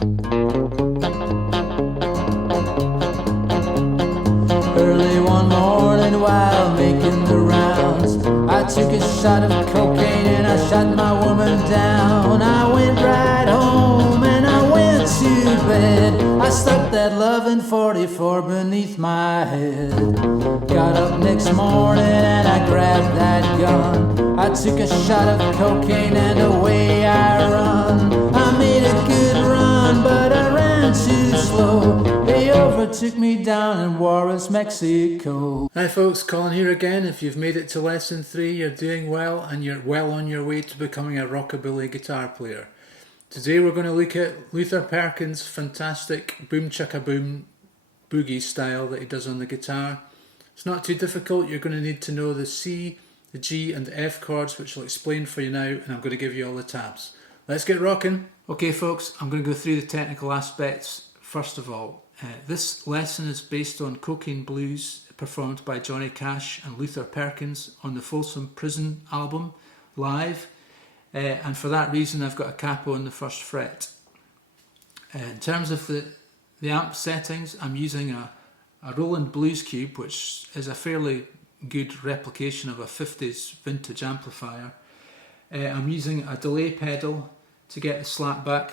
Early one morning while making the rounds, I took a shot of cocaine and I shot my woman down. I went right home and I went to bed. I stuck that loving 44 beneath my head. Got up next morning and I grabbed that gun. I took a shot of cocaine and away I run. I made a good run, but I ran too slow. They overtook me down in Juarez, Mexico. Hi folks, Colin here again. If you've made it to lesson 3, you're doing well and you're well on your way to becoming a rockabilly guitar player. Today we're going to look at Luther Perkins' fantastic boom chicka boom boogie style that he does on the guitar. It's not too difficult. You're going to need to know the C, the G and the F chords, which I'll explain for you now, and I'm going to give you all the tabs. Let's get rocking. Okay folks, I'm going to go through the technical aspects. First of all, this lesson is based on Cocaine Blues performed by Johnny Cash and Luther Perkins on the Folsom Prison album live, and for that reason I've got a capo on the first fret. In terms of the amp settings, I'm using a Roland Blues Cube, which is a fairly good replication of a 50s vintage amplifier. I'm using a delay pedal to get the slap back.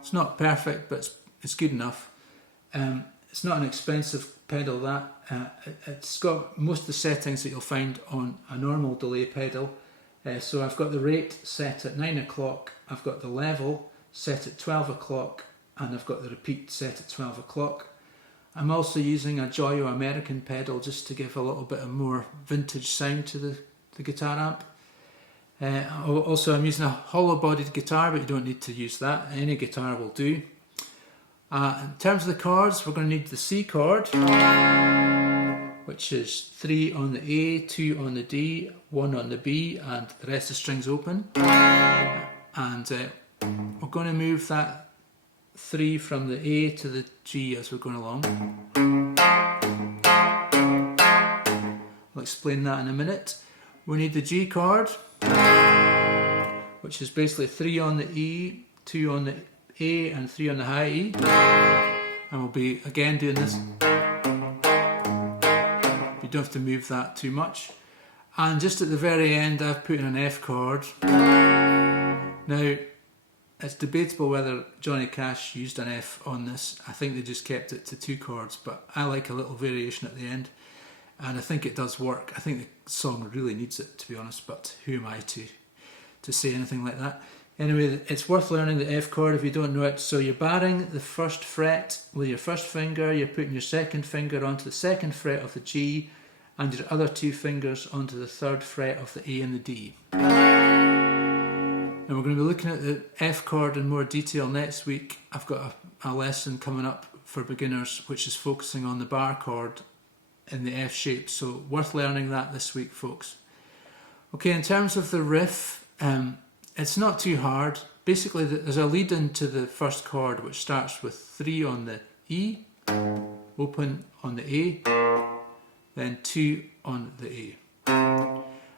It's not perfect, but it's good enough. It's not an expensive pedal, that. It's got most of the settings that you'll find on a normal delay pedal. So I've got the rate set at 9 o'clock, I've got the level set at 12 o'clock, and I've got the repeat set at 12 o'clock. I'm also using a Joyo American pedal just to give a little bit of more vintage sound to the guitar amp. Also I'm using a hollow bodied guitar, but you don't need to use that, any guitar will do. In terms of the chords, we're going to need the C chord, which is 3 on the A, 2 on the D, 1 on the B, and the rest of the strings open. And we're going to move that 3 from the A to the G as we're going along. I'll explain that in a minute. We need the G chord, which is basically 3 on the E, 2 on the A and 3 on the high E. And we'll be again doing this. You don't have to move that too much. And just at the very end I've put in an F chord. Now it's debatable whether Johnny Cash used an F on this. I think they just kept it to 2 chords, but I like a little variation at the end, and I think it does work. I think the song really needs it, to be honest, but who am I to say anything like that? Anyway, it's worth learning the F chord if you don't know it. So you're barring the first fret with your first finger, you're putting your second finger onto the second fret of the G, and your other 2 fingers onto the 3rd fret of the A and the D. And we're going to be looking at the F chord in more detail next week. I've got a lesson coming up for beginners which is focusing on the bar chord in the F shape, so worth learning that this week, folks. Okay, in terms of the riff, it's not too hard. Basically there's a lead into the first chord which starts with 3 on the E, open on the A, then 2 on the A.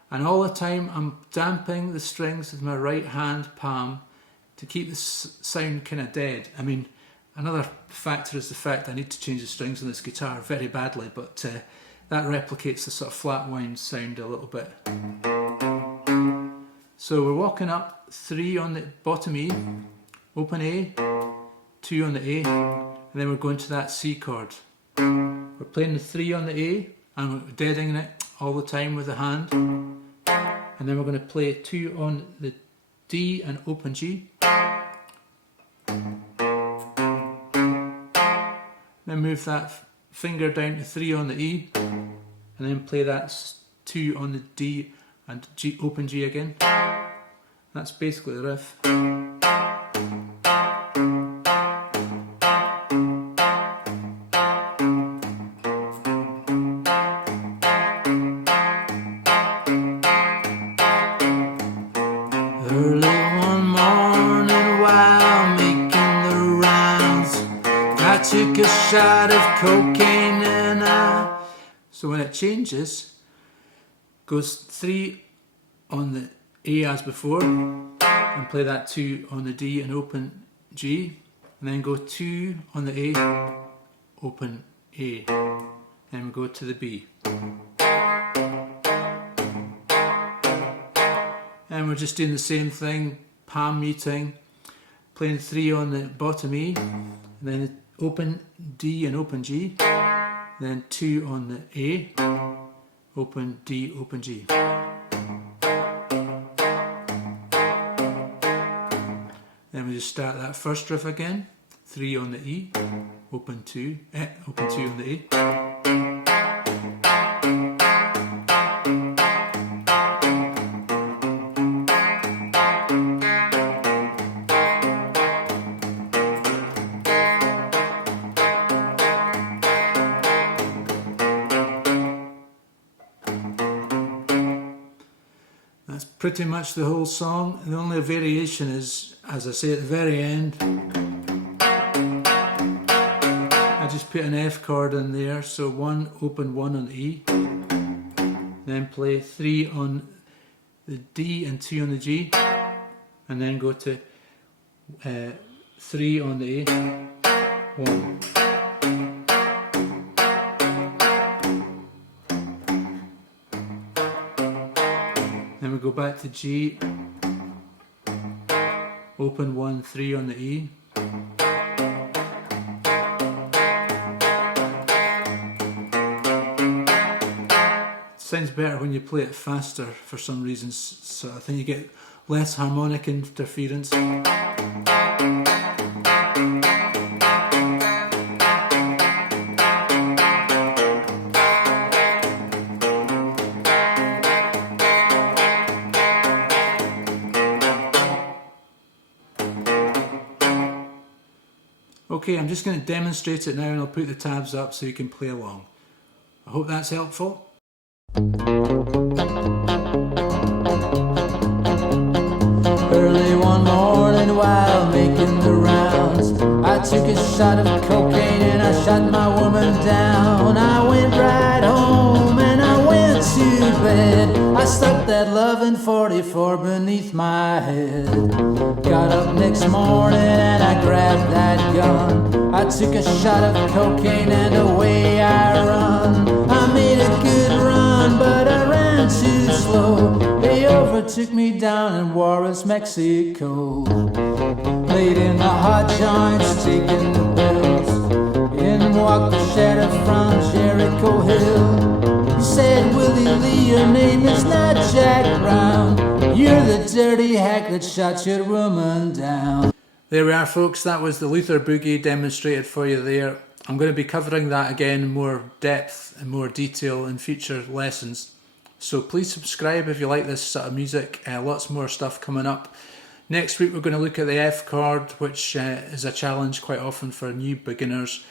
And all the time I'm damping the strings with my right hand palm to keep the sound kind of dead. I mean, another factor is the fact I need to change the strings on this guitar very badly, but that replicates the sort of flat wind sound a little bit. So we're walking up 3 on the bottom E, open A, 2 on the A, and then we're going to that C chord. We're playing the 3 on the A and we're deadening it all the time with the hand, and then we're going to play 2 on the D and open G, then move that finger down to 3 on the E, and then play that 2 on the D and G, open G again. That's basically the riff. Early one morning while making the rounds, I took a shot of cocaine and so when it changes, goes 3 on the A as before, and play that 2 on the D and open G, and then go 2 on the A, open A, and we go to the B. And we're just doing the same thing, palm muting, playing 3 on the bottom E, and then open D and open G, then 2 on the A, open D, open G. Then we just start that first riff again, 3 on the E, open 2 on the A. That's pretty much the whole song. The only variation is, as I say at the very end, I just put an F chord in there. So 1, open 1 on the E, then play 3 on the D and 2 on the G, and then go to 3 on the A, 1. Then we go back to G, open 1, 3 on the E, sounds better when you play it faster for some reasons, so I think you get less harmonic interference. Okay, I'm just going to demonstrate it now and I'll put the tabs up so you can play along. I hope that's helpful. Early one morning while making the rounds, I took a shot of cocaine and I shot my woman down. I went right home and I went to bed. I stuck that loving 44 beneath my head. Got up next morning and I grabbed that gun. I took a shot of cocaine and away I run. I made a good run, but I ran too slow. They overtook me down in Juarez, Mexico. Laid in the hot joints, taking the pills. In walked the sheriff from Jericho Hill. He said, Willie Lee, your name is not Jack Brown. You're the dirty hack that shot your woman down. There we are, folks. That was the Luther Boogie demonstrated for you there. I'm going to be covering that again in more depth and more detail in future lessons. So please subscribe if you like this sort of music. Lots more stuff coming up. Next week we're going to look at the F chord, which is a challenge quite often for new beginners.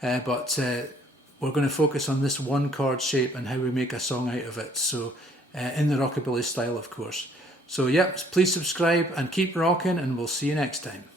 But we're going to focus on this 1 chord shape and how we make a song out of it. So in the rockabilly style, of course. So yep, please subscribe and keep rocking, and we'll see you next time.